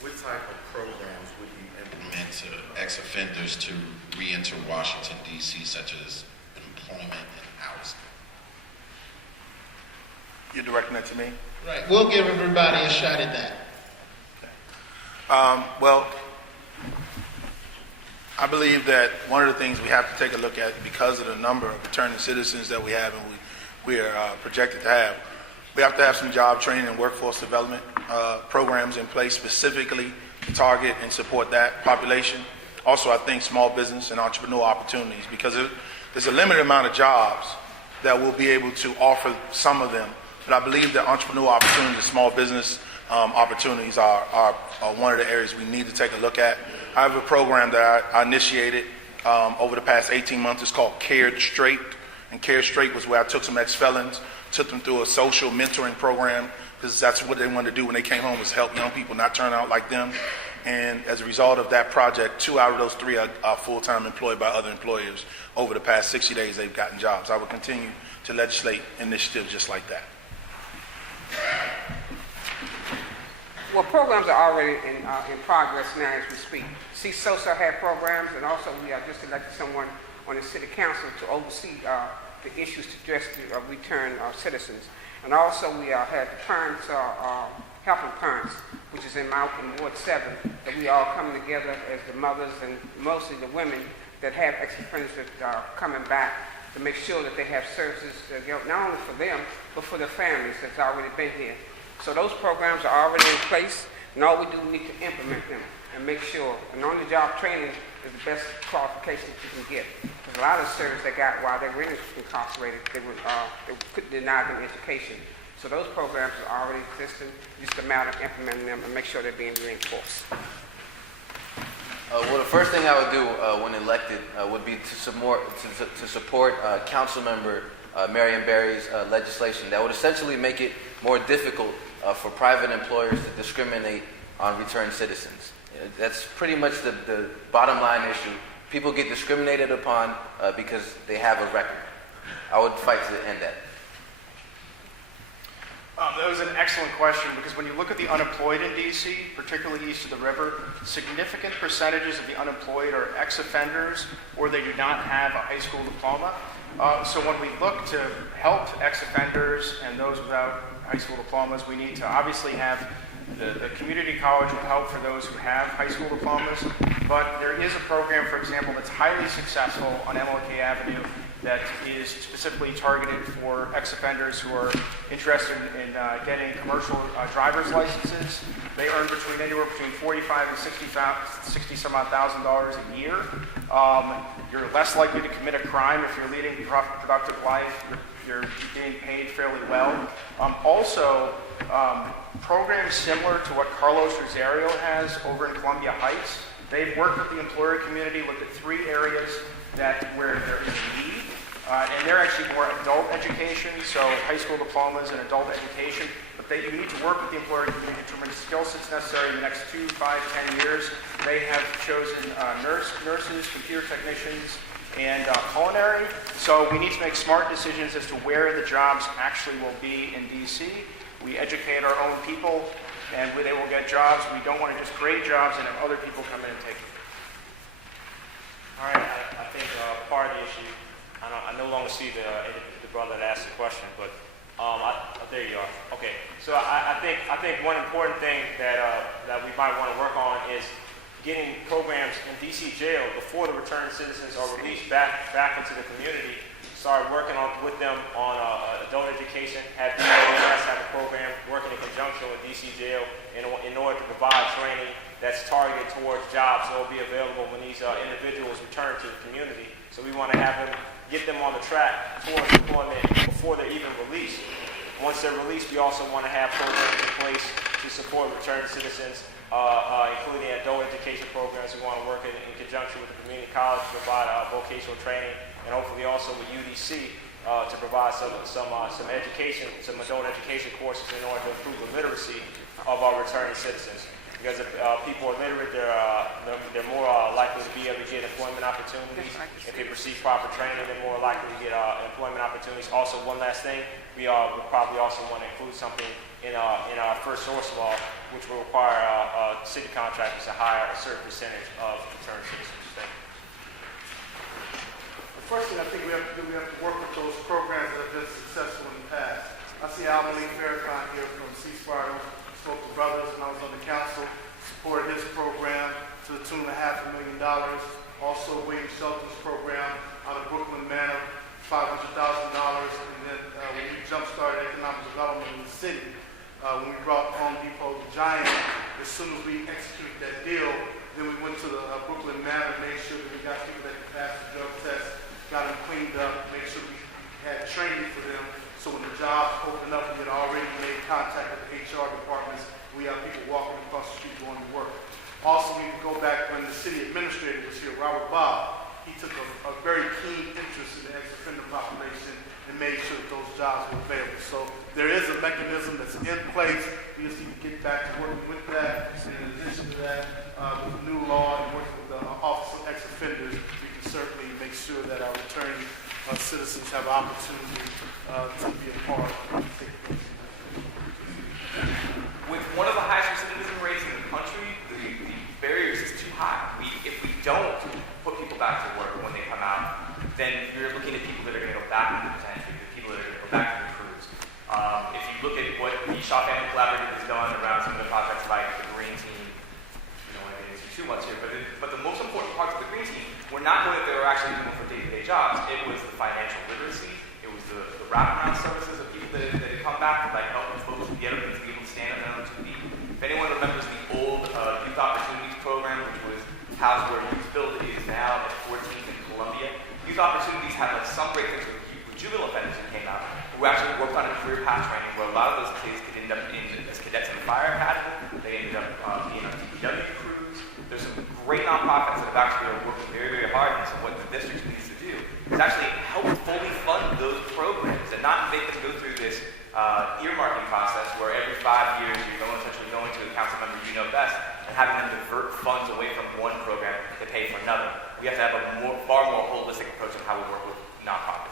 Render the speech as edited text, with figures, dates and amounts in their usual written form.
What type of programs would you implement to ex-offenders to re-enter Washington, D.C., such as employment and housing? You're directing that to me? Right. We'll give everybody a shot at that. Well, I believe that one of the things we have to take a look at, because of the number of returning citizens that we have and we are projected to have, we have to have some job training and workforce development programs in place specifically to target and support that population. Also, I think small business and entrepreneurial opportunities, because there's a limited amount of jobs that we'll be able to offer some of them. But I believe that entrepreneurial opportunities and small business opportunities are one of the areas we need to take a look at. I have a program that I initiated over the past 18 months. It's called Cared Straight. And Cared Straight was where I took some ex-felons, took them through a social mentoring program, because that's what they wanted to do when they came home, was help young people not turn out like them. And as a result of that project, 2 out of those 3 are full-time employed by other employers. Over the past 60 days, they've gotten jobs. I will continue to legislate initiatives just like that. Well, programs are already in progress now as we speak. CSOSA had programs, and also we just elected someone on the city council to oversee the issues to address the return citizens. And also we had the parents, helping parents, which is in Ward 7, that we all come together as the mothers and mostly the women that have ex-offenders that are coming back to make sure that they have services not only for them, but for their families that's already been here. So those programs are already in place, and all we do, we need to implement them and make sure. And on-the-job training is the best qualification that you can get. Because a lot of service they got while they were incarcerated, they could deny them education. So those programs are already existing. Just a matter of implementing them and make sure they're being reinforced. Well, the first thing I would do when elected would be to support Councilmember Marion Barry's legislation that would essentially make it more difficult for private employers to discriminate on returned citizens. That's pretty much the bottom line issue. People get discriminated upon because they have a record. I would fight to end that. That was an excellent question, because when you look at the unemployed in D.C., particularly east of the river, significant percentages of the unemployed are ex-offenders or they do not have a high school diploma. So when we look to help ex-offenders and those without high school diplomas, we need to obviously have the community college will help for those who have high school diplomas, but there is a program, for example, that's highly successful on MLK Avenue that is specifically targeted for ex-offenders who are interested in getting commercial driver's licenses. They earn anywhere between $45,000 and $60,000 a year. You're less likely to commit a crime if you're leading a productive life. You're being paid fairly well. Also, programs similar to what Carlos Rosario has over in Columbia Heights. They've worked with the employer community, looked at 3 areas where there is a need. And they're actually more adult education, so high school diplomas and adult education. But you need to work with the employer community to determine skill sets necessary in the next 2, 5, 10 years. They have chosen nurses, computer technicians, and culinary. So we need to make smart decisions as to where the jobs actually will be in D.C. We educate our own people, and they will get jobs. We don't want to just create jobs and have other people come in and take them. All right, I think part of the issue, I no longer see the brother that asked the question, but there you are. Okay, so I think one important thing that we might want to work on is getting programs in DC jail before the returned citizens are released back into the community. Start working with them on adult education. Have DOS have a program working in conjunction with DC jail in order to provide training that's targeted towards jobs that will be available when these individuals return to the community. So we want to get them on the track towards employment before they're even released. Once they're released, we also want to have programs in place to support returned citizens, including adult education programs. We want to work in conjunction with the community college to provide vocational training, and hopefully also with UDC to provide some education, some adult education courses in order to improve the literacy of our returning citizens. Because if people are literate, they're more likely to be able to get employment opportunities. If they receive proper training, they're more likely to get employment opportunities. Also, one last thing, we'll probably also want to include something in our first source law which will require city contractors to hire a certain percentage of returned citizens. Thank you. The first thing I think we have to do, we have to work with those programs that have been successful in the past. I see Alvin Farrakhan here from Ceasefire, who spoke to brothers when I was on the council, supported his program to the tune of $500,000. Also, William Shelton's program out of Brooklyn Manor, $500,000. And then when we jump-started economic development in the city, when we brought Home Depot to Giant, as soon as we executed that deal, then we went to the Brooklyn Manor, made sure that we got people that could pass the drug test, got them cleaned up, made sure we had training for them. So when the jobs opened up, we had already made contact with the HR departments. We have people walking across the street going to work. Also, we can go back when the city administrator was here, Robert Bob. He took a very keen interest in the ex-offender population and made sure that those jobs were available. So there is a mechanism that's in place. We just need to get back to working with that. And in addition to that, with the new law and working with the Office of Ex-Offenders, we can certainly make sure that our returning citizens have opportunity to be a part of it. With one of the highest recidivism rates in the country, the barriers is too high. If we don't put people back to work when they come out, then you're looking at people that are going to go back into detention, the people that are going to go back to the crews. If you look at what the Shaw Family Collaborative has done around some of the projects like the Green Team, you don't want to get into too much here, but the most important parts of the Green Team were not what they were actually doing for day-to-day jobs. It was the financial literacy, it was the wraparound services of people that had come back, like helping folks get up and to be able to stand on their own 2 feet. If anyone remembers the old Youth Opportunities Program, which was housed where Youth Build is now at 14th and Columbia, Youth Opportunities had like some great things with juvenile offenders who came out, who actually worked on a career path training where a lot of those kids could end up as cadets in the fire academy. They ended up being on DPW crews. There's some great nonprofits that have actually been working very, very hard, and so what the district needs to do is actually help fully fund those programs and not make them go through this earmarking process where every 5 years you're essentially going to a council member you know best and having them divert funds away from one program to pay for another. We have to have a far more holistic approach of how we work with nonprofits.